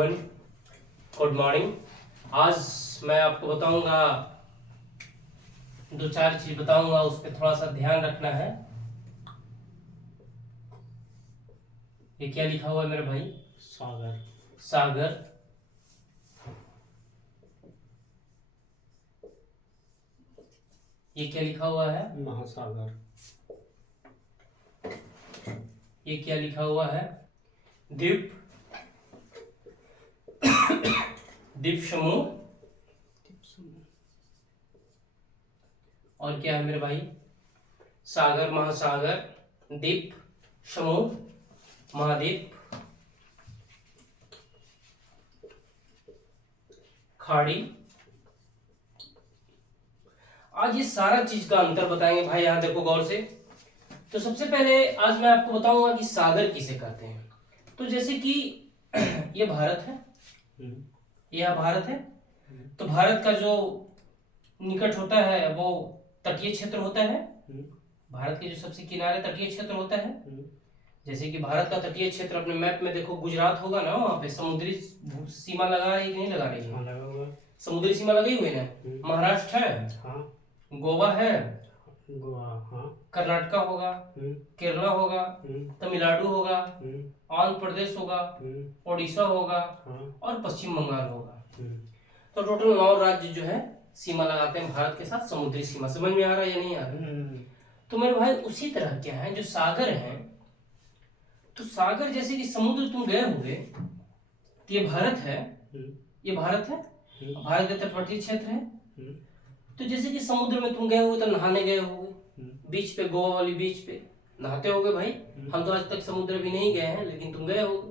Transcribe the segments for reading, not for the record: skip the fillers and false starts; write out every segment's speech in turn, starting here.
Good morning. आज मैं आपको बताऊंगा, दो चार चीज बताऊंगा, उस पर थोड़ा सा ध्यान रखना है। ये क्या लिखा हुआ है मेरे भाई? सागर। सागर। ये क्या लिखा हुआ है? महासागर। ये क्या लिखा हुआ है? द्वीप। द्वीप समूह। और क्या है मेरे भाई? सागर, महासागर, द्वीप समूह, महाद्वीप, खाड़ी। आज ये सारा चीज का अंतर बताएंगे भाई। यहां देखो गौर से। तो सबसे पहले आज मैं आपको बताऊंगा कि सागर किसे कहते हैं। तो जैसे कि ये भारत है, यह भारत है। तो भारत का जो निकट होता है वो तटीय क्षेत्र होता है। भारत के जो सबसे किनारे तटीय क्षेत्र होता है। जैसे कि भारत का तटीय क्षेत्र अपने मैप में देखो, गुजरात होगा ना, वहां पे समुद्री सीमा लगा रही है कि नहीं लगा रही है? लगा हुआ। समुद्री सीमा लगी हुई है ना। महाराष्ट्र है, हाँ। गोवा है, गोवा, हाँ। कर्नाटका होगा, केरला होगा, तमिलनाडु होगा, आंध्र प्रदेश होगा, उड़ीसा होगा, और पश्चिम बंगाल होगा। तो टोटल 9 राज्य जो है सीमा लगाते हैं भारत के साथ, समुद्री सीमा। समझ में आ रहा है या नहीं आ रहा? तो मेरे भाई उसी तरह क्या है, जो सागर है, तो सागर जैसे कि समुद्र तुम गए होंगे, तो ये भारत है, ये भारत है, भारत का तटवर्ती क्षेत्र है। तो जैसे कि समुद्र में तुम गए हो तो नहाने गए होगे, बीच पे, गोवा वाली बीच पे नहाते होगे भाई। हम तो आज तक समुद्र भी नहीं गए हैं, लेकिन तुम गए होगे।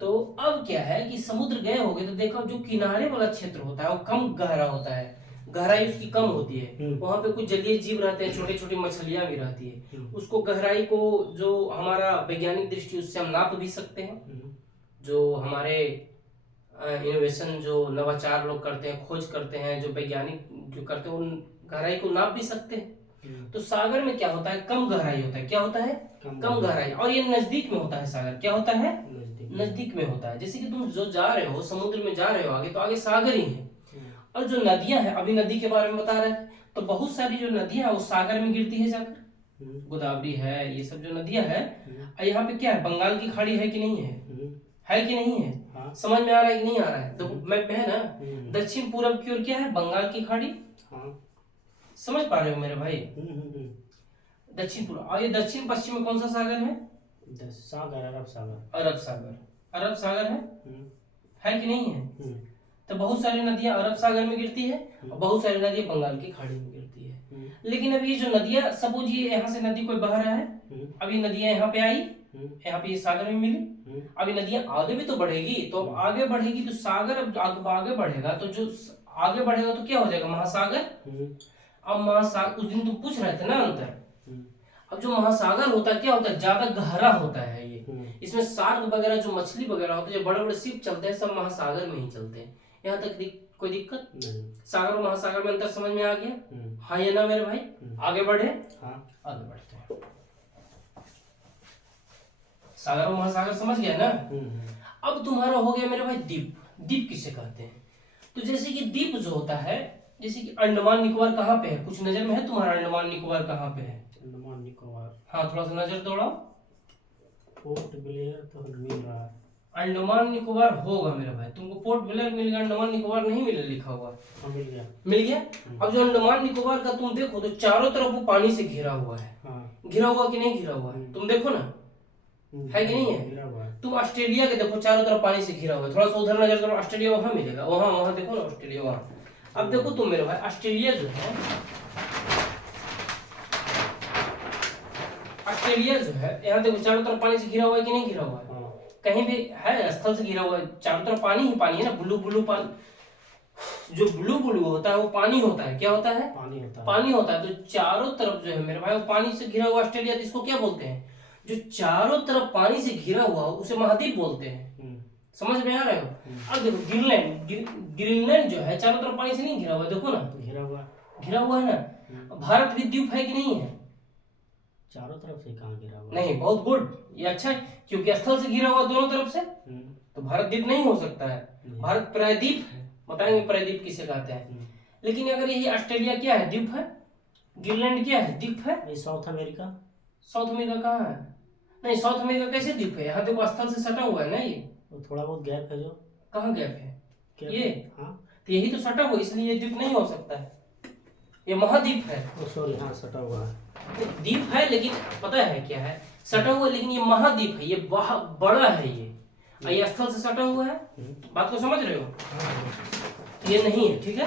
तो अब क्या है कि समुद्र गए होगे तो देखो, जो किनारे वाला क्षेत्र होता है वो कम गहरा होता है, गहराई उसकी कम होती है। वहां पे कुछ जलीय जीव रहते हैं, छोटी छोटी मछलियां भी रहती है। उसको गहराई को, जो हमारा वैज्ञानिक दृष्टि, उससे हम नाप भी सकते हैं। जो हमारे इनोवेशन, जो नवाचार लोग करते हैं, खोज करते हैं, जो वैज्ञानिक जो करते हैं, उन गहराई को नाप भी सकते हैं। तो सागर में क्या होता है, कम गहराई होता है। क्या होता है? कम गहराई। और ये नजदीक में होता है सागर। क्या होता है? नजदीक में होता है। जैसे कि तुम जो जा रहे हो, समुद्र में जा रहे हो आगे, तो आगे सागर ही है। और जो नदियां हैं, अभी नदी के बारे में बता रहे थे, तो बहुत सारी जो नदियां हैं वो सागर में गिरती है जाकर। गोदावरी है, ये सब जो नदियां हैं। और यहाँ पे क्या है, बंगाल की खाड़ी है कि नहीं है? है कि नहीं है? समझ में आ रहा है कि नहीं आ रहा है? तो मैप में है ना, दक्षिण पूर्व की ओर क्या है, बंगाल की खाड़ी। समझ पा रहे हो मेरे भाई? दक्षिण पूर्व। और ये दक्षिण पश्चिम में कौन सा सागर है? सागर, अरब सागर। अरब सागर। अरब सागर है कि नहीं है? तो बहुत सारी नदियां अरब सागर में गिरती है, और बहुत सारी नदियां बंगाल की खाड़ी में गिरती है। लेकिन अब ये जो नदियां, सपोज ये यहाँ से नदी कोई बह रहा है, अभी नदियां यहाँ पे आई, यहाँ पे ये सागर में मिली। अभी नदियां आगे भी तो बढ़ेगी, तो अब आगे बढ़ेगी तो सागर, अब आगे बढ़ेगा तो जो आगे बढ़ेगा तो क्या हो जाएगा, महासागर। अब महासागर, उस दिन तुम पूछ रहे थे ना अंतर। अब जो महासागर होता है, क्या होता है, ज्यादा गहरा होता है ये। इसमें शार्क वगैरह, जो मछली वगैरह होते हैं, जो बड़े बड़े शिप चलते हैं, सब महासागर में ही चलते हैं। यहाँ तक कोई दिक्कत नहीं। सागर और महासागर में अंतर समझ में आ गया? हाँ या ना मेरे भाई? आगे बढ़े। आगे बढ़ते हैं। सागर और महासागर समझ गया ना? अब तुम्हारा हो गया मेरे भाई द्वीप। द्वीप किसे कहते हैं? तो जैसे कि द्वीप जो होता है, जैसे कि अंडमान निकोबार कहाँ पे है? कुछ नजर में है तुम्हारा, अंडमान निकोबार कहाँ पे है? अंडमान निकोबार, हाँ, थोड़ा सा नजर दौड़ाओ। पोर्ट ब्लेयर तो मिल रहा है। अंडमान निकोबार होगा मेरे भाई, तुमको पोर्ट ब्लेयर मिल गया, अंडमान निकोबार नहीं मिले लिखा हुआ। मिल गया, मिल गया। अब जो अंडमान निकोबार का तुम देखो तो चारों तरफ वो पानी से घिरा हुआ है। घिरा हुआ कि नहीं घिरा हुआ है? तुम देखो ना, है कि नहीं है? तुम ऑस्ट्रेलिया के देखो, चारों तरफ पानी से घिरा हुआ है। थोड़ा सा उधर नजर करो, ऑस्ट्रेलिया वहां मिलेगा, वहां वहां देखो ना, ऑस्ट्रेलिया वहां। अब देखो तुम मेरे भाई, ऑस्ट्रेलिया जो है, ऑस्ट्रेलिया जो है, यहाँ देखो चारों तरफ पानी से घिरा हुआ है कि नहीं घिरा हुआ है? कहीं भी है स्थल से घिरा हुआ है, चारों तरफ पानी ही पानी है ना, ब्लू ब्लू पानी। जो ब्लू ब्लू होता है वो पानी होता है। क्या होता है? पानी होता है। पानी होता है। तो चारों तरफ जो है मेरे भाई, वो पानी से घिरा हुआ ऑस्ट्रेलिया, तो इसको क्या बोलते हैं? जो चारों तरफ पानी से घिरा हुआ उसे महाद्वीप बोलते हैं। समझ में आ रहे हो? अब देखो ग्रीनलैंड, ग्रीनलैंड जो है चारों तरफ पानी से नहीं घिरा हुआ, देखो ना, घिरा हुआ है ना। भारत भी द्वीप है कि नहीं है? चारों तरफ से कहाँ गिरा हुआ? नहीं, बहुत गुड, ये अच्छा है, क्योंकि स्थल से घिरा हुआ दोनों तरफ से, तो भारत द्वीप नहीं हो सकता है, भारत प्रायद्वीप है। बताएंगे प्रायद्वीप किसे कहते हैं। लेकिन अगर यही ऑस्ट्रेलिया क्या है, द्वीप है, ग्रीनलैंड क्या है, द्वीप है। ये साउथ अमेरिका? साउथ अमेरिका कहाँ है? नहीं, साउथ अमेरिका कैसे द्वीप है, यहाँ देखो स्थल से सटा हुआ है ना, ये वो थोड़ा बहुत गैप है जो। कहाँ गैप है? क्या ये हाँ, तो यही तो सटा हुआ, इसलिए ये द्वीप नहीं हो सकता है, ये महाद्वीप है। सॉरी, हाँ सटा हुआ है। द्वीप है लेकिन पता है क्या है, सटा हुआ, लेकिन ये महाद्वीप है, ये बहुत बड़ा है ये स्थल से सटा हुआ है। बात को समझ रहे हो? ये नहीं है, ठीक है।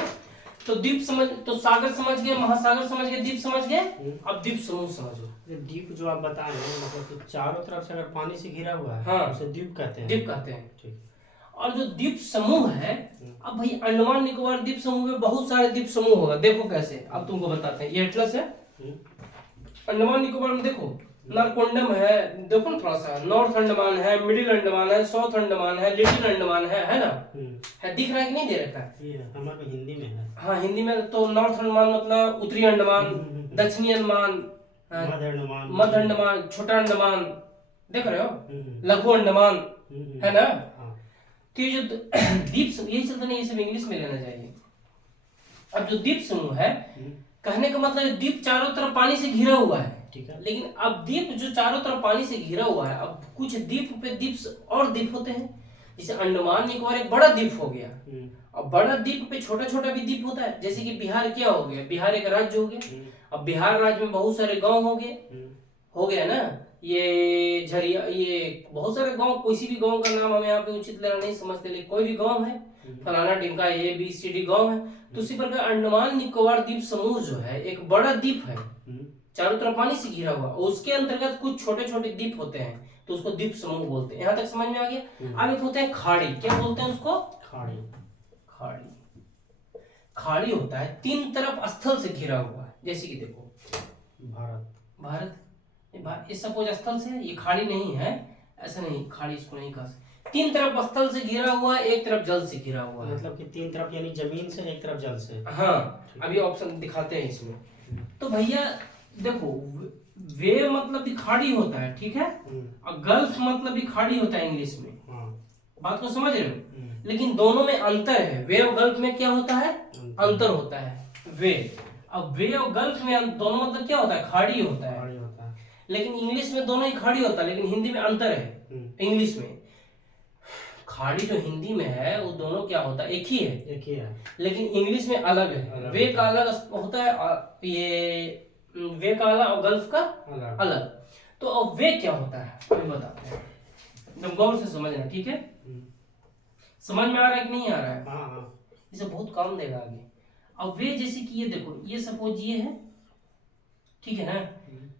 तो द्वीप समझ, तो सागर समझ गए, महासागर समझ गए, द्वीप समझ गए, अब द्वीप समूह समझो। द्वीप जो आप बता रहे हैं मतलब कि चारों तरफ से अगर पानी से घिरा हुआ है, हाँ, उसे द्वीप कहते हैं। द्वीप कहते हैं। ठीक। और जो द्वीप समूह है, अब भाई अंडमान निकोबार द्वीप समूह में बहुत सारे द्वीप समूह होगा, देखो कैसे, अब तुमको बताते हैं। ये एटलस है, अंडमान निकोबार में देखो नारकोंडम है, देखो ना थोड़ा सा, नॉर्थ अंडमान है, मिडिल अंडमान है, साउथ अंडमान है, लिटिल अंडमान है ना, है, दिख रहा है कि नहीं दे रखा है? ये हमारे हिंदी में है। हाँ, हिंदी में तो नॉर्थ अंडमान मतलब उत्तरी अंडमान, दक्षिणी अंडमान, मध्य अंडमान, छोटा अंडमान, देख रहे हो, लघु अंडमान, है ना। तो ये जो द्वीप, यही चलते नहीं, ये सब इंग्लिश में लेना चाहिए। अब जो द्वीप समूह है, कहने का मतलब द्वीप चारों तरफ पानी से घिरा हुआ है, ठीक है। लेकिन अब द्वीप जो चारों तरफ पानी से घिरा हुआ है, अब कुछ द्वीप पे द्वीप और द्वीप होते हैं, जैसे अंडमान निकोबार एक बड़ा द्वीप हो गया, अब बड़ा द्वीप पे छोटा छोटा भी द्वीप होता है, जैसे कि बिहार क्या हो गया, बिहार एक राज्य हो गया, अब बिहार राज्य में बहुत सारे गांव हो गया ना, ये झरिया, ये बहुत सारे गांव, किसी भी गांव का नाम हम यहाँ पे उचित लेना नहीं समझते, लेकिन कोई भी गांव है, फलाना ढिमका ABCD गांव है, तो उसी प्रकार अंडमान निकोबार द्वीप समूह जो है एक बड़ा द्वीप है, चारों तरफ पानी से घिरा हुआ, उसके अंतर्गत कुछ छोटे छोटे द्वीप होते हैं, तो उसको द्वीप समूह बोलते हैं। यहाँ तक समझ में आ गया। अब एक होते हैं खाड़ी, क्या बोलते हैं उसको? खाड़ी। खाड़ी होता है तीन तरफ स्थल से घिरा हुआ है, जैसे कि देखो भारत ये सपोज स्थल से, ये खाड़ी नहीं है, ऐसा नहीं, खाड़ी इसको नहीं कहा, तीन तरफ स्थल से घिरा हुआ है, एक तरफ जल से घिरा हुआ है, मतलब कि तीन तरफ यानी जमीन से, एक तरफ जल से। हाँ, अभी ऑप्शन दिखाते हैं इसमें। तो भैया देखो, वे मतलब भी खाड़ी होता है, ठीक है, और गल्फ मतलब भी खाड़ी होता है इंग्लिश में। बात को समझ रहे हो? लेकिन दोनों में अंतर है, वे और गल्फ में क्या होता है, अंतर होता है। वे, अब वे और गल्फ में दोनों मतलब क्या होता है, खाड़ी होता है, लेकिन इंग्लिश में दोनों ही खाड़ी होता है, लेकिन हिंदी में अंतर है। इंग्लिश में खाड़ी जो हिंदी में है वो दोनों क्या होता है, एक ही है, लेकिन इंग्लिश में अलग है। वे का अलग होता है, ये वे का अलग और गल्फ का अलग। तो अब वे क्या होता है अभी बताते हैं, एकदम गौर से समझना, ठीक है। समझ में आ रहा है कि नहीं आ रहा है? इसे बहुत काम देगा आगे। अब वे जैसे कि ये देखो, ये सपोज ये है, ठीक है ना,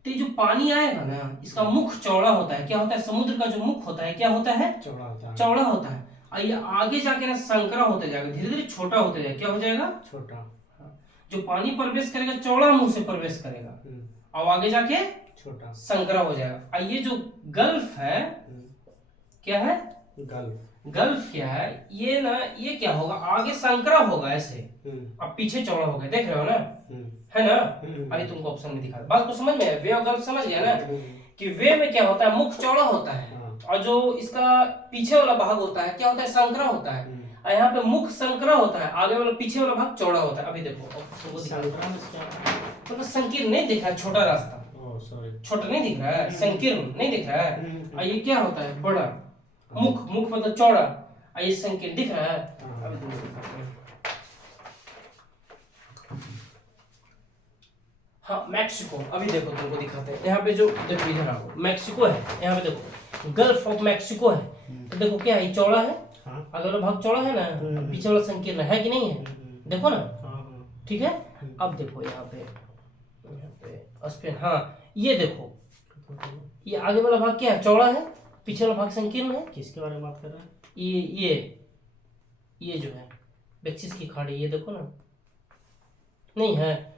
तो जो पानी आएगा ना, इसका मुख चौड़ा होता है, क्या होता है, समुद्र का जो मुख होता है क्या होता है, चौड़ा होता है, और ये आगे जाके ना संकरा होते जाएगा, धीरे धीरे छोटा होते जाएगा, क्या हो जाएगा, छोटा। जो पानी प्रवेश करेगा चौड़ा मुंह से प्रवेश करेगा, और आगे जाके छोटा संकरा हो जाएगा। और ये जो गल्फ है, क्या है, गल्फ क्या है, ये ना, ये क्या होगा, आगे संकरा होगा ऐसे, अब पीछे चौड़ा होगा, देख रहे हो ना, है ना। अभी तुमको ऑप्शन में दिखा, बात को समझ में है, वे और गल्फ समझ गया ना, कि वे में क्या होता है, मुख चौड़ा होता है, और जो इसका पीछे वाला भाग होता है क्या होता है, संकरा होता है, और यहाँ पे मुख संकरा होता है, आगे वाला पीछे वाला भाग चौड़ा होता है। अभी देखो मतलब संकीर्ण नहीं दिख रहा है, छोटा रास्ता, छोटा नहीं दिख रहा है, संकीर्ण नहीं दिख रहा है, और ये क्या होता है, बड़ा मुख मतलब चौड़ा, और ये संकीर्ण दिख रहा है। अभी तुमको दिखाते हैं, हाँ मैक्सिको, अभी देखो तुमको दिखाते हैं, यहाँ पे जो देखो इधर आओ, मैक्सिको है, यहाँ पे देखो गल्फ ऑफ मैक्सिको है, तो देखो क्या है, चौड़ा है, अगला वाला भाग चौड़ा है ना, पीछे वाला संकीर्ण है कि नहीं है, देखो ना, ठीक है। अब देखो यहाँ पे स्पेन, हाँ ये देखो, ये आगे वाला भाग क्या है, चौड़ा है, पीछे वाला भाग संकीर्ण है। किसके बारे में बात कर रहे हैं? ये जो है बेक्सिस की खाड़ी, ये देखो ना, नहीं है,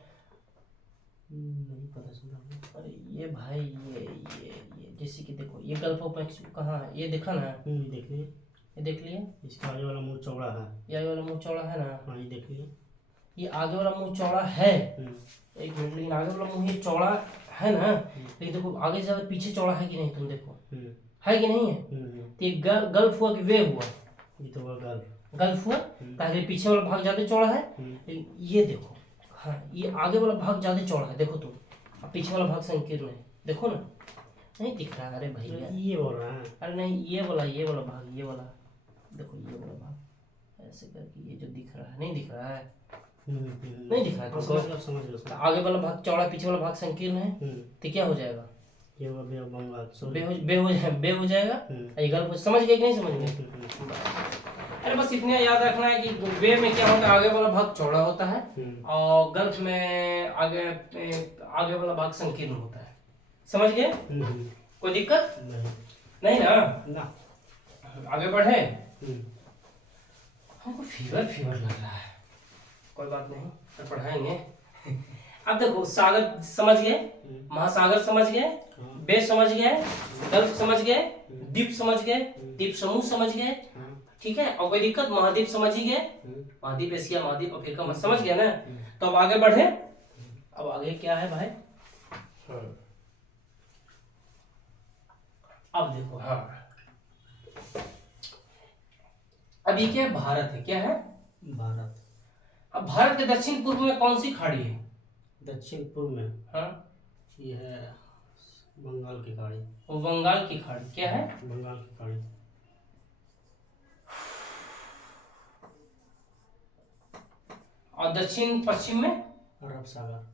नहीं पता चला। अरे ये भाई, ये जैसे कि देखो, ये गल्फ ऑफ मैक्सिको कहाँ है, ये देखा ना, देख लिए, ये देख लिए, इसका आगे वाला मुंह चौड़ा है, ये आगे वाला मुंह चौड़ा है ना, हाँ ये देख लिए, ये आगे वाला मुंह चौड़ा है, एक मिनट, लेकिन आगे वाला मुंह ये चौड़ा है ना, लेकिन देखो आगे से ज्यादा पीछे चौड़ा है कि नहीं, तुम देखो है कि नहीं है। तो ये गल्फ हुआ कि वे हुआ, ये तो गल्फ हुआ, ताकि पीछे वाला भाग ज्यादा चौड़ा है, लेकिन ये देखो, हाँ ये आगे वाला भाग ज्यादा चौड़ा है, देखो तुम, और पीछे वाला भाग संकीर्ण है, देखो ना, नहीं दिख रहा, अरे भैया ये बोल रहा है, अरे नहीं, ये वाला भाग, ये वाला देखो, ये वाला भाग ऐसे करके, ये जो दिख रहा है, नहीं दिख रहा है, नहीं दिख रहा है तुमको, समझ लो। आगे वाला भाग चौड़ा, पीछे वाला भाग संकीर्ण है, तो क्या हो जाएगा, ये हो गया बंगाल, बे हो जाएगा, ये गल्फ, समझ गए कि नहीं समझ गए। अरे बस इतना याद रखना है कि वे में क्या होता है, आगे वाला भाग चौड़ा होता है, और गल्फ में आगे वाला भाग संकीर्ण होता है, समझ गए, कोई दिक्कत नहीं ना। आगे बढ़े, हमको फीवर लग रहा है, कोई बात नहीं, तो पढ़ाएंगे। अब देखो, सागर समझ गए, महासागर समझ गए, बे समझ गए, गल्फ समझ गए, द्वीप समझ गए, द्वीप समूह समझ गए, ठीक है, और कोई दिक्कत, महाद्वीप समझ ही गए, महाद्वीप एशिया, महाद्वीप अफ्रीका में समझ गया ना। तो अब आगे बढ़े, अब आगे क्या है भाई, अब देखो, हाँ अब ये क्या है, भारत है, क्या है, भारत। अब भारत के दक्षिण पूर्व में कौन सी खाड़ी है, दक्षिण पूर्व में, हाँ ये है बंगाल की खाड़ी, वो बंगाल की खाड़ी, क्या है, बंगाल की खाड़ी। और दक्षिण पश्चिम में अरब सागर।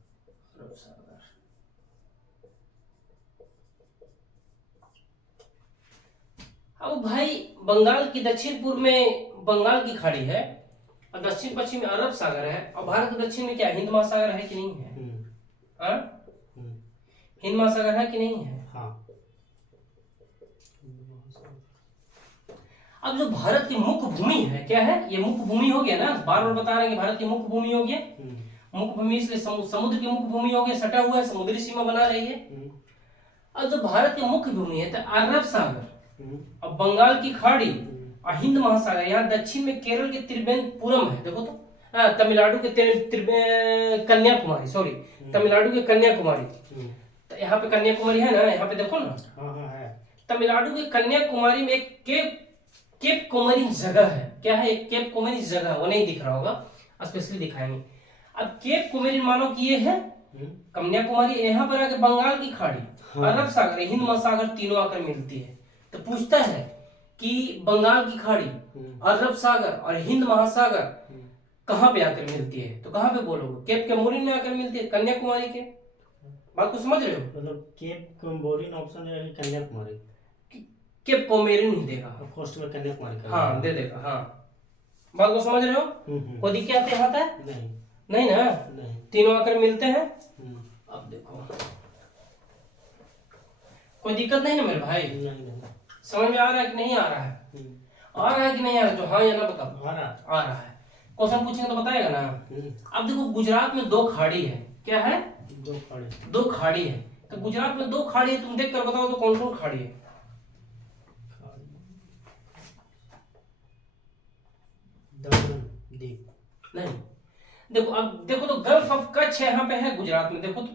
अब भाई बंगाल की दक्षिण पूर्व में बंगाल की खाड़ी है, और दक्षिण पश्चिम में अरब सागर है, और भारत के दक्षिण में क्या हिंद महासागर है कि नहीं है, हिंद महासागर है कि नहीं है। हाँ। अब जो भारत की मुख्य भूमि है, क्या है, ये मुख्य भूमि हो गया ना, बार बार बता रहे हैं कि भारत की मुख्य भूमि हो गया, मुख्य भूमि इसलिए समुद्र की मुख्य भूमि हो गया, सटा हुआ है, समुद्री सीमा बना रही है। अब जो भारत की मुख्य भूमि है, तो अरब सागर और बंगाल की खाड़ी और हिंद महासागर, यहाँ दक्षिण में केरल के त्रिवेंद्रपुरम है, देखो तो, तमिलनाडु के कन्याकुमारी, सॉरी तमिलनाडु के कन्याकुमारी, तो यहाँ पे कन्याकुमारी है ना, यहाँ पे देखो ना, है। तमिलनाडु के कन्याकुमारी में एक केप कोमरिन जगह है, क्या है, एक केप कोमरिन जगह, वो नहीं दिख रहा होगा, स्पेशली दिखाएंगे। अब केप कोमरिन मानो कि ये है कन्याकुमारी, यहाँ पर आके बंगाल की खाड़ी, अरब सागर, हिंद महासागर तीनों आकर मिलती है। तो पूछता है कि बंगाल की खाड़ी, अरब सागर और हिंद महासागर कहाँ पे आकर मिलती है, तो कहाँ पे बोलोगे, केप कोमरिन में आकर मिलती है, कन्याकुमारी के, बात को समझ रहे हो, मतलब केप कोमरिन ऑप्शन है, कन्याकुमारी, केप कोमरिन ही देगा, फर्स्ट में कन्याकुमारी का, हाँ दे देगा, हाँ बात को समझ रहे हो, कोई दिक्कत यहाँ है, नहीं ना, तीनों आकर मिलते हैं। अब देखो, कोई दिक्कत नहीं ना मेरे भाई, नहीं। समझ में आ रहा है कि नहीं आ रहा है, आ रहा है कि नहीं आ रहा है, जो हाँ या ना बताओ, आ रहा है, क्वेश्चन पूछेंगे तो बताएगा ना। अब देखो, गुजरात में दो खाड़ी है, क्या है, दो खाड़ी है, तो गुजरात में दो खाड़ी है, तुम देख कर बताओ तो कौन कौन खाड़ी है। नहीं, देखो अब देखो तो गल्फ ऑफ कच्छ यहाँ पे है गुजरात में, देखो तो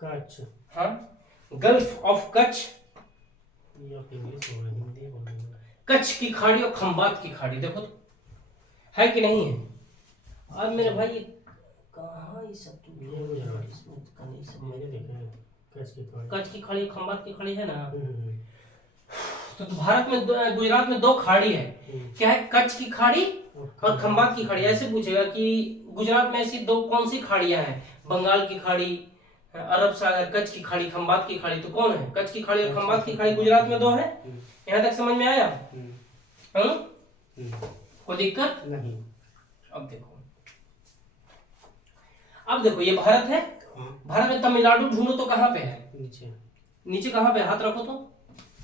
कच्छ, हाँ गल्फ ऑफ कच्छ, कच्छ की खाड़ी और खंबात की खाड़ी, देखो तो है कि नहीं है। अब मेरे भाई ये कहाँ, ये सब कच्छ की खाड़ी, खंबात की खाड़ी है ना, तो भारत में गुजरात में दो खाड़ी है, क्या है, कच्छ की खाड़ी और खंबात की खाड़ी। ऐसे पूछेगा कि गुजरात में ऐसी दो कौन सी खाड़ियां हैं, बंगाल की खाड़ी, अरब सागर, कच्छ की खाड़ी, खंबात की खाड़ी, तो कौन है, कच्छ की खाड़ी और खंबात की खाड़ी गुजरात में दो है। यहाँ तक समझ में आया, कोई दिक्कत नहीं। अब देखो ये भारत है, भारत में तमिलनाडु ढूंढो तो कहाँ पे है, नीचे कहाँ पे, हाथ रखो तो,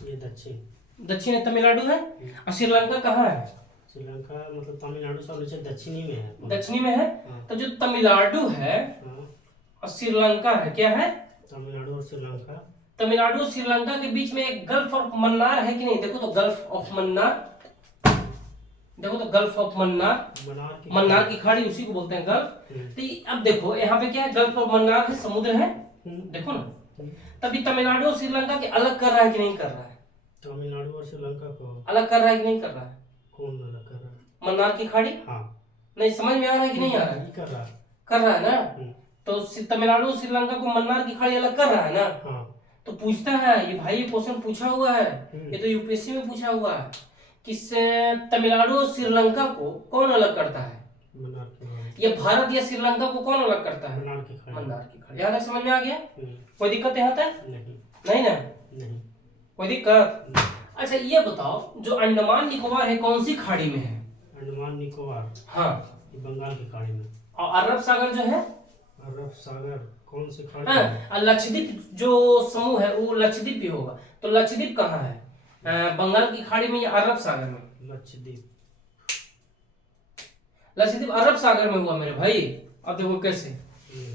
ये दक्षिण है, तमिलनाडु है, और श्रीलंका कहाँ है, श्रीलंका मतलब तमिलनाडु से नीचे दक्षिणी में है, दक्षिणी में है। तो जो तमिलनाडु है और श्रीलंका है, क्या है, तमिलनाडु और श्रीलंका, तमिलनाडु और श्रीलंका के बीच में एक गल्फ ऑफ मन्नार है कि नहीं, देखो तो गल्फ ऑफ मन्नार देखो तो गल्फ ऑफ मन्नार, मन्नार की खाड़ी उसी को बोलते हैं गल्फ। तो अब देखो यहाँ पे क्या है, गल्फ ऑफ मन्नार है, समुद्र है, देखो ना। तभी तमिलनाडु और श्रीलंका के अलग कर रहा है कि नहीं कर रहा है? तमिलनाडु और श्रीलंका को अलग कर रहा है कि नहीं कर रहा है? कौन अलग कर रहा है? मन्नार की खाड़ी। हाँ, नहीं समझ में आ रहा है कि नहीं आ रहा है? कर रहा है, कर रहा है ना। तो तमिलनाडु और श्रीलंका को मन्नार की खाड़ी अलग कर रहा है ना। हाँ। तो पूछता है ये भाई, ये क्वेश्चन पूछा हुआ है, ये तो यूपीएससी में पूछा हुआ है कि तमिलनाडु और श्रीलंका को कौन अलग करता है? मन्नार की खाड़ी। ये भारत या श्रीलंका को कौन अलग करता है? मन्नार की खाड़ी। मन्नार की खाड़ी। यहाँ तक समझ में आ गया? कोई दिक्कत यहाँ तक? नहीं। नहीं ना? नहीं। कोई दिक्कत? अच्छा ये बताओ, जो अंडमान निकोबार है कौन सी खाड़ी में है? अंडमान निकोबार, हाँ, ये बंगाल की खाड़ी में। और अरब सागर जो है? अरब सागर कौन सी खाड़ी हाँ, है? और लक्षद्वीप जो समूह है वो लक्षद्वीप भी होगा। तो लक्षद्वीप कहाँ है, बंगाल की खाड़ी में या अरब सागर में? लक्षद्वीप। लक्षद्वीप अरब सागर में हुआ मेरे भाई। अब देखो कैसे,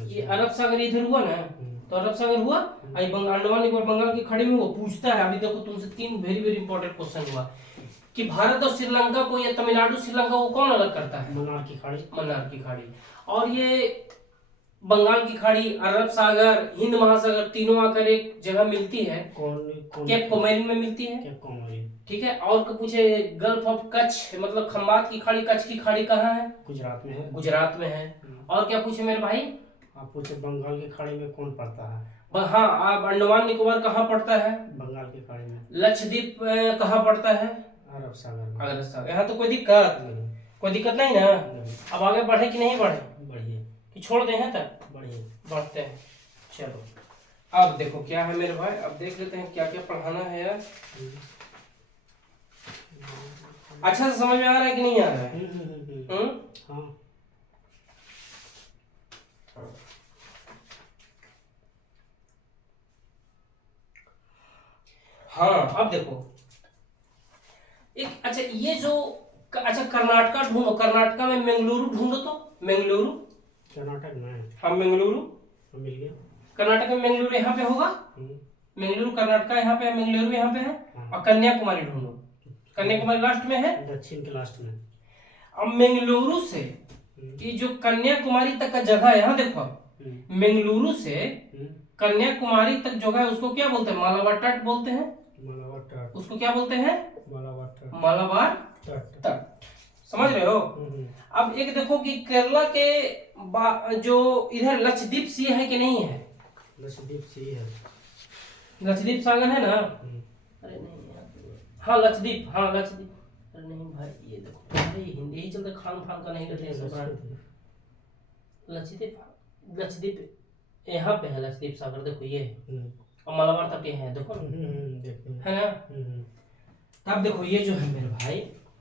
ये अरब सागर इधर हुआ ना, तो अरब सागर हुआ, अंडमान निकोबार बंगाल की खाड़ी में हुआ। पूछता है अभी देखो तुमसे 3 वेरी वेरी इंपॉर्टेंट क्वेश्चन हुआ कि भारत और श्रीलंका को या तमिलनाडु श्रीलंका को कौन अलग करता है? मन्नार की खाड़ी। मन्नार की खाड़ी। और ये बंगाल की खाड़ी, अरब सागर, हिंद महासागर, तीनों आकर एक जगह मिलती है, केप कोमोरिन में मिलती है। केप कोमोरिन, ठीक है। और पूछे गल्फ ऑफ कच्छ मतलब खंबात की खाड़ी, कच्छ की खाड़ी कहाँ है? गुजरात में है। गुजरात में है। और क्या पूछे मेरे भाई? आप पूछे बंगाल की खाड़ी में कौन पड़ता है? हाँ, आप अंडमान निकोबार कहाँ पड़ता है? बंगाल की खाड़ी में। लक्षद्वीप कहाँ पड़ता है? अरब सागर में। अरब सागर। यहाँ तो कोई दिक्कत नहीं। कोई दिक्कत नहीं ना। अब आगे बढ़े कि नहीं बढ़े? बढ़िए। कि छोड़ दें यहाँ तक? बढ़िए। बढ़ते हैं। चलो अब देखो क्या है मेरे भाई, अब देख लेते हैं क्या क्या पढ़ाना है यार। अच्छा से समझ में आ रहा है कि नहीं आ रहा है? हाँ। हाँ अब देखो एक, अच्छा ये जो, अच्छा कर्नाटका ढूंढो, कर्नाटका में मंगलुरु ढूंढो तो। मंगलुरु कर्नाटक में। हाँ मंगलुरु मिल गया। कर्नाटक में मंगलुरु यहाँ पे होगा। मंगलुरु कर्नाटका यहाँ पे है, मंगलुरु यहाँ पे है। और कन्याकुमारी ढूंढो, कन्याकुमारी लास्ट में है, दक्षिण के लास्ट में। अब मंगलुरु से ये जो कन्याकुमारी तक का जगह है, यहाँ देखो मंगलुरु से कन्याकुमारी तक जगह है उसको क्या बोलते हैं? मालाबार तट बोलते हैं। मालाबार तट। उसको क्या बोलते हैं? मालाबार तट। मालाबार तट। समझ रहे हो? अब एक देखो कि केरला के जो इधर लक्षद्वीप सी है कि नहीं है? लक्षद्वीप सी है। लक्षद्वीप सागर है ना? अरे नहीं यार, हाँ लक्षद्वीप, हाँ लक्षद्वीप। अरे नहीं भाई ये देखो भाई हिंदी ही चलते, खान खान का नहीं लेते हैं। लक्षद्वीप, लक्षद्वीप यहाँ पे है, लक्षद्वीप सागर देखो ये है। और मालाबार तट है, देखो ना, है ना? तब देखो ये जो है मेरे भाई,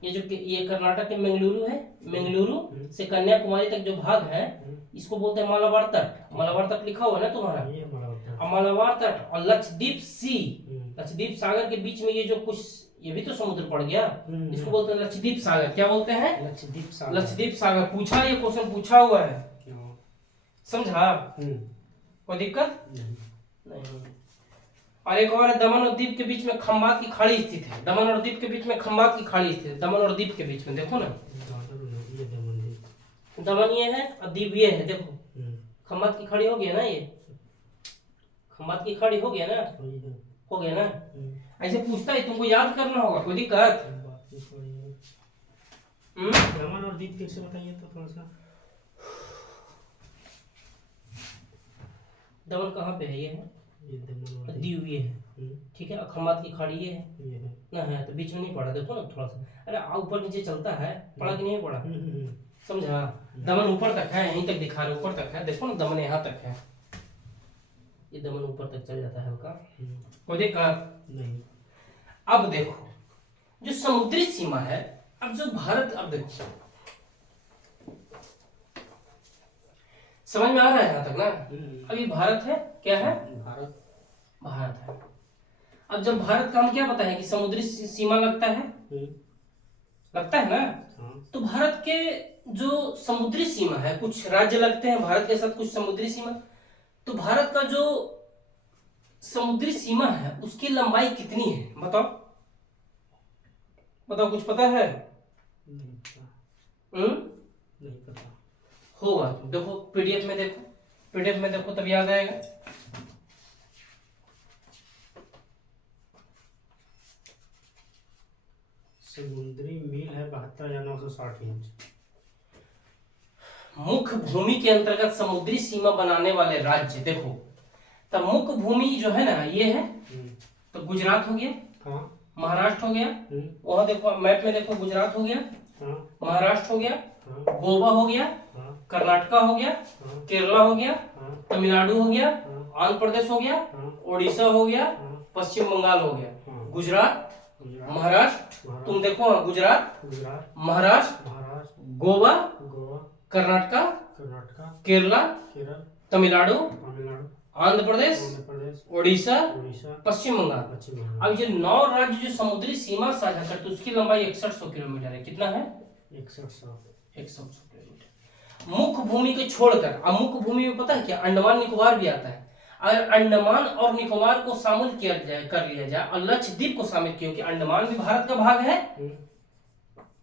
ये जो ये कर्नाटक के मंगलुरु है, मंगलुरु से कन्याकुमारी तक जो भाग है इसको बोलते हैं मालाबार तट। मालाबार तट लिखा हुआ है ना तुम्हारा, और मालाबार तट और लक्षद्वीप सी, लक्षद्वीप सागर के बीच में ये जो कुछ, ये भी तो समुद्र पड़ गया, इसको बोलते हैं लक्षद्वीप सागर। क्या बोलते हैं? लक्षद्वीप सागर। लक्षद्वीप सागर पूछा, ये क्वेश्चन पूछा हुआ है, समझा? कोई दिक्कत नहीं। और एक और है, दमन और दीप के बीच में खंबात की खाड़ी स्थित है। दमन और दीप के बीच में खंबात की खाड़ी स्थित है, दमन और दीप के बीच में, देखो ना। दमन ये है और दीप ये है, देखो खंबात की खाड़ी हो गया ना, ये खंबात की खाड़ी हो गया ना, हो गया ना। ऐसे पूछता है, तुमको याद करना होगा, कोई दिक्कत? दमन और दीप कैसे बताइए तो थोड़ा सा। दमन कहाँ पे है? ये है, ये दमन और दीव ये है, ठीक है। और खंबात की खाड़ी ये है ना, है तो बीच में नहीं पड़ा, देखो ना थोड़ा सा। अरे ऊपर नीचे चलता है, पड़ा कि नहीं पड़ा? समझा? दमन ऊपर तक है, यहीं तक दिखा रहे, ऊपर तक है, देखो ना दमन यहाँ तक है, ये दमन ऊपर तक चल जाता है हल्का। कोई दिक्कत नहीं। अब देखो जो समुद्री सीमा है, अब जो भारत, अब देखो समझ में आ रहा है यहाँ तक ना? अब ये भारत है, क्या है? भारत, भारत है। अब जब भारत का हम क्या पता है कि समुद्री सीमा लगता है, लगता है ना? तो भारत के जो समुद्री सीमा है, कुछ राज्य लगते हैं भारत के साथ, कुछ समुद्री सीमा। तो भारत का जो समुद्री सीमा है उसकी लंबाई कितनी है? बताओ बताओ, कुछ पता है? नहीं पता। हम्म नहीं पता। होगा, देखो पीडीएफ में देखो, पीडीएफ में देखो तब याद आएगा। समुद्री मील है 72 या 960 इंच। मुख्य भूमि के अंतर्गत समुद्री सीमा बनाने वाले राज्य, देखो तब मुख्य भूमि जो है ना ये है, तो गुजरात हो गया, हाँ। महाराष्ट्र हो गया, वहां देखो मैप में देखो गुजरात हो गया, हाँ। महाराष्ट्र हो गया, हाँ। गोवा हो गया, हाँ। कर्नाटका हो गया, हाँ। केरला हो गया, हाँ। तमिलनाडु हो गया, हाँ। आंध्र प्रदेश हो गया, हाँ। उड़ीसा हो गया, हाँ। पश्चिम बंगाल हो गया, हाँ। गुजरात, गुजरात, महाराष्ट्र, तुम देखो गुजरात, गुजरात, महाराष्ट्र, महाराष्ट्र, गोवा, गोवा, कर्नाटका, कर्नाटका, केरला, केरल, तमिलनाडु, तमिलनाडु, आंध्र प्रदेश, आंध्र प्रदेश, उड़ीसा, उड़ीसा, पश्चिम बंगाल। पश्चिम बंगाल। अब ये 9 राज्य जो समुद्री सीमा साझा करते उसकी लंबाई 6100 किलोमीटर है। कितना है? 6100 किलोमीटर। मुख्य भूमि को छोड़कर, अब मुख्य भूमि में पता है क्या, अंडमान निकोबार भी आता है। अगर अंडमान और निकोबार को शामिल किया जाए, कर लिया जाए और लक्षद्वीप को शामिल, क्योंकि अंडमान भी भारत का भाग है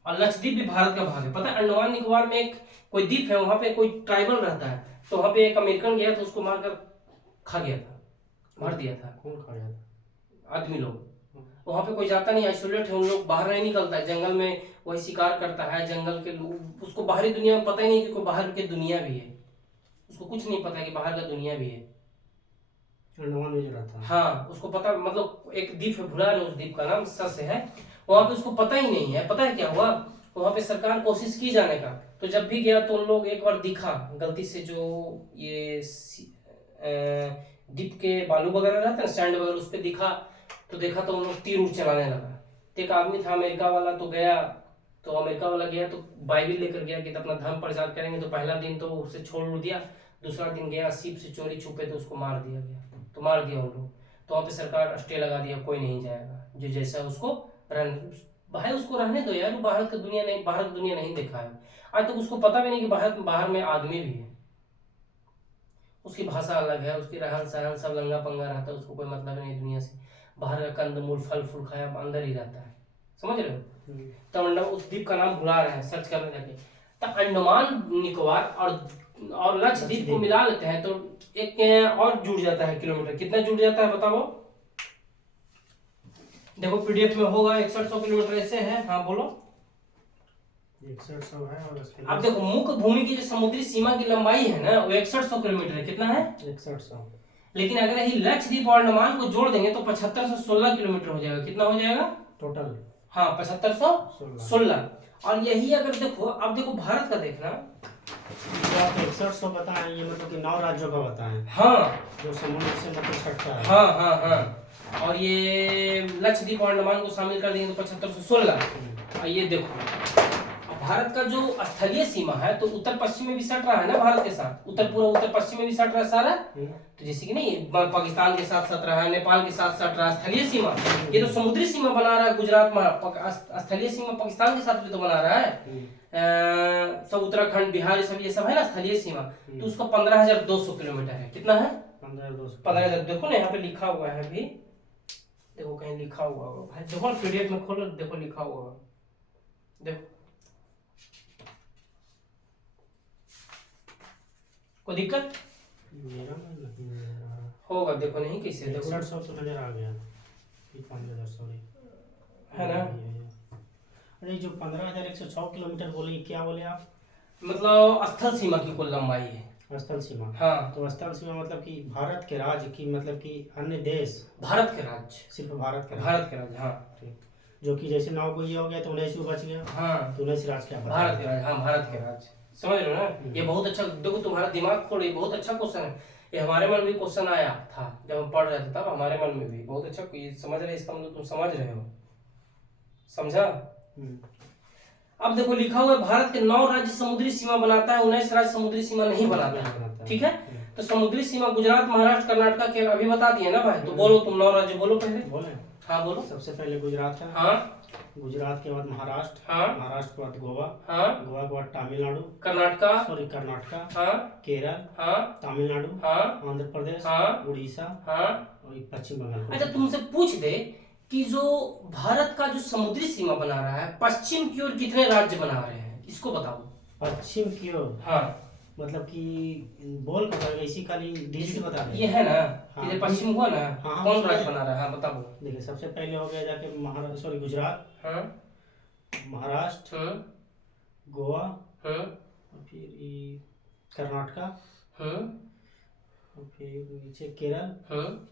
और लक्षद्वीप भी भारत का भाग है। पता है अंडमान निकोबार में एक कोई द्वीप है, वहां पे कोई ट्राइबल रहता है, तो वहां पे एक अमेरिकन गया था, उसको मारकर खा गया था, मार दिया था। कौन खाया था? आदमी लोग, वहां पे कोई जाता नहीं, आइसोलेट है, उन लोग बाहर नहीं निकलता है, जंगल में वही शिकार करता है, जंगल के लोग, उसको बाहरी दुनिया में पता ही नहीं कि कोई बाहर की दुनिया भी है, उसको कुछ नहीं पता कि बाहर का दुनिया भी है। अंडमान में जो रहता है। हाँ, उसको पता, मतलब एक द्वीप है, भुला रहे उस द्वीप का नाम सस है, वहां पे उसको पता ही नहीं है। पता है क्या हुआ, वहां पे सरकार कोशिश की जाने का, तो जब भी गया तो उन लोग एक बार दिखा गलती से, जो ये द्वीप के बालू वगैरह रहता है, सैंड वगैरह, उस पर दिखा, तो देखा तो उन लोग तीर उड़ चलाने लगा। तो एक आदमी था अमेरिका वाला, तो गया, तो अमेरिका वाला गया तो बाइबिल लेकर गया कि अपना धर्म प्रचार करेंगे, तो पहला दिन तो उसे छोड़ उड़ दिया, दूसरा दिन गया सीप से चोरी छुपे तो उसको मार दिया गया, तो मार दिया उन लोग। तो वहाँ पे सरकार स्टे लगा दिया, कोई नहीं जाएगा, जो जैसा उसको भाई उसको रहने दो यार, बाहर की दुनिया नहीं, बाहर की दुनिया नहीं देखा है आज तक, उसको पता भी नहीं कि बाहर में आदमी भी है, उसकी भाषा अलग है, उसकी रहन सहन सब लंगा पंगा रहता है, उसको कोई मतलब नहीं दुनिया से, बाहर का कंदमूल फल फूल खाया अंदर ही रहता है, समझ रहे हो। तो अंडमान, उस द्वीप का नाम भुला रहे हैं, सर्च करने जाके, तो अंडमान निकोबार और लक्षद्वीप को मिला लेते हैं तो एक और जुड़ जाता है किलोमीटर। कितना जुड़ जाता है बताओ, देखो पीडीएफ में होगा 6100 किलोमीटर ऐसे है। हाँ बोलो। 6100 है और अब देखो मुख्य भूमि की जो समुद्री सीमा की लंबाई है ना, वो 6100 किलोमीटर है। कितना है? 6100। लेकिन अगर यही लक्षद्वीप और अंडमान को जोड़ देंगे तो 7516 किलोमीटर हो जाएगा। कितना हो जाएगा टोटल? हाँ, 7516। और यही अगर देखो, अब देखो भारत का देखना, तो आप 6100 बताएं, ये मतलब कि 9 राज्यों का बताएं। हाँ, जो समुद्र से मतलब सटता है। हाँ हाँ हाँ, और ये लक्षद्वीप और अंडमान को शामिल कर देंगे तो 7516। और ये देखो भारत का जो स्थलीय सीमा है, तो उत्तर पश्चिम में भी सट रहा है ना भारत के साथ, उत्तर पूर्व उत्तर पश्चिम में भी सट रहा है सारा। तो जैसे कि नहीं, पाकिस्तान के साथ सट रहा है, नेपाल के साथ सट रहा है स्थलीय सीमा, ये तो समुद्री सीमा बना रहा है गुजरात में, स्थलीय सीमा पाकिस्तान के साथ भी तो बना रहा है। सब उत्तराखंड बिहार ये सब है ना स्थलीय सीमा, तो उसका 15200 किलोमीटर है। कितना है? 15000। देखो ना यहाँ पे लिखा हुआ है अभी, देखो कहीं लिखा हुआ होगा भाई, देखो पीडीएफ में खोलो, देखो लिखा हुआ होगा, देखो कोई दिक्कत मेरा में नहीं नजर आ रहा होगा, देखो नहीं कैसे, देखो 6100 तो नजर आ गया, 5000 सॉरी है ना। अरे जो 15106 किलोमीटर बोले, क्या बोले आप? मतलब स्थल सीमा की कुल लंबाई है। स्थल सीमा? हाँ, तो स्थल सीमा मतलब कि भारत के राज्य की, मतलब कि अन्य देश? भारत के राज्य, सिर्फ भारत के भारत के राज्य। हाँ, ठीक। जो कि जैसे 9 को ये हो गया तो 19 को बच गया। हाँ, तो 19 राज्य क्या? भारत के राज्य। हाँ, भारत के राज्य, समझ रहे हो ना। ये बहुत अच्छा, देखो तुम्हारा दिमाग खोल, ये बहुत अच्छा क्वेश्चन है, ये हमारे मन में भी क्वेश्चन आया था जब हम पढ़ रहे थे, तब हमारे मन में भी बहुत अच्छा, ये समझ रहे, इसका मतलब तुम समझ रहे हो, समझा। अब देखो लिखा हुआ है भारत के 9 राज्य समुद्री सीमा बनाता है, 19 राज्य समुद्री सीमा नहीं बनाता है। ठीक है, तो समुद्री सीमा गुजरात, महाराष्ट्र, कर्नाटका के अभी बता दिए ना भाई, तो बोलो तुम 9 राज्य बोलो पहले। बोले? हाँ बोलो। सबसे पहले गुजरात है। हाँ। गुजरात के बाद महाराष्ट्र। हाँ। महाराष्ट्र के बाद गोवा। हाँ। गोवा के बाद तमिलनाडु। कर्नाटका। सॉरी कर्नाटका। हाँ। केरल। हाँ। तमिलनाडु। हाँ। आंध्र प्रदेश। हाँ। उड़ीसा। हाँ। और पश्चिम बंगाल। अच्छा तुमसे पूछ दे कि जो भारत का जो समुद्री सीमा बना रहा है, पश्चिम की ओर कितने राज्य बना रहे हैं, इसको बताओ। पश्चिम की ओर हाँ, मतलब कि बोल का इसी खाली डिजिट बता ये दें। है ना, हाँ, इधर पश्चिम हुआ ना, हाँ, कौन हाँ, राज्य बना रहा है, हाँ बताओ। देखिए सबसे पहले हो गया जाके महाराष्ट्र, सॉरी गुजरात, हाँ, महाराष्ट्र, हाँ, गोवा, हाँ, और फिर ये कर्नाटका, हाँ, और फिर नीचे केरल, हाँ।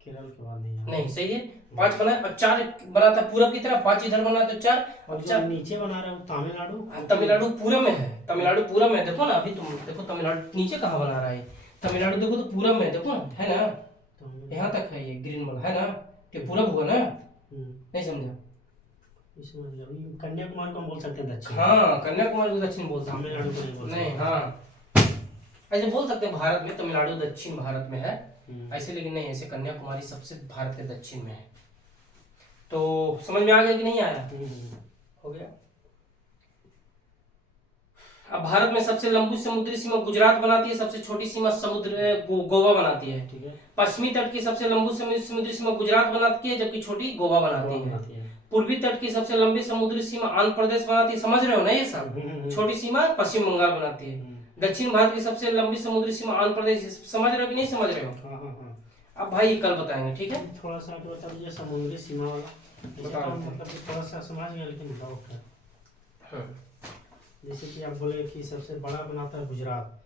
केरल के बाद नहीं नहीं, सही है, 5 बना और 4 बना था पूरब की तरफ, 5 इधर बना तो 4। और जो नीचे बना रहे हो तमिलनाडु। तमिलनाडु पूरब में है, तमिलनाडु पूरब में है, देखो ना, अभी तुम देखो तमिलनाडु नीचे कहाँ बना रहा है, तमिलनाडु देखो तो पूरब में है, देखो ना, है ना, यहाँ तक है, ये ग्रीन वाला है ना, ये पूरब हुआ ना, नहीं समझा। इसमें कन्याकुमारी को हम बोल सकते हैं दक्षिण। हाँ, कन्याकुमारी को दक्षिण बोल सकते तमिलनाडु को नहीं बोल नहीं, सकते। हाँ ऐसे बोल सकते हैं, भारत में तमिलनाडु दक्षिण भारत में है ऐसे, लेकिन नहीं, ऐसे कन्याकुमारी सबसे भारत के दक्षिण में है। तो समझ में आ गया कि नहीं आया? हो गया। अब भारत में सबसे लंबी समुद्री सीमा गुजरात बनाती है, सबसे छोटी सीमा समुद्र गोवा बनाती है। ठीक है। पश्चिमी तट की सबसे लंबी समुद्री सीमा गुजरात बनाती है, जबकि छोटी गोवा बनाती है। पूर्वी तट की सबसे लंबी समुद्री सीमा आंध्र प्रदेश बनाती है, समझ रहे हो ना ये सब। छोटी सीमा पश्चिम बंगाल बनाती है। दक्षिण भारत की सबसे लंबी समुद्री सीमा आंध्र प्रदेश, समझ रहे हो कि नहीं समझ रहे हो? अब भाई कल बताएंगे, ठीक है। थोड़ा सा तो बता दीजिए समुद्री सीमा वाला, मतलब कि थोड़ा सा समझ गया लेकिन डाउट है। जैसे कि आप बोले कि सबसे बड़ा बनाता है गुजरात,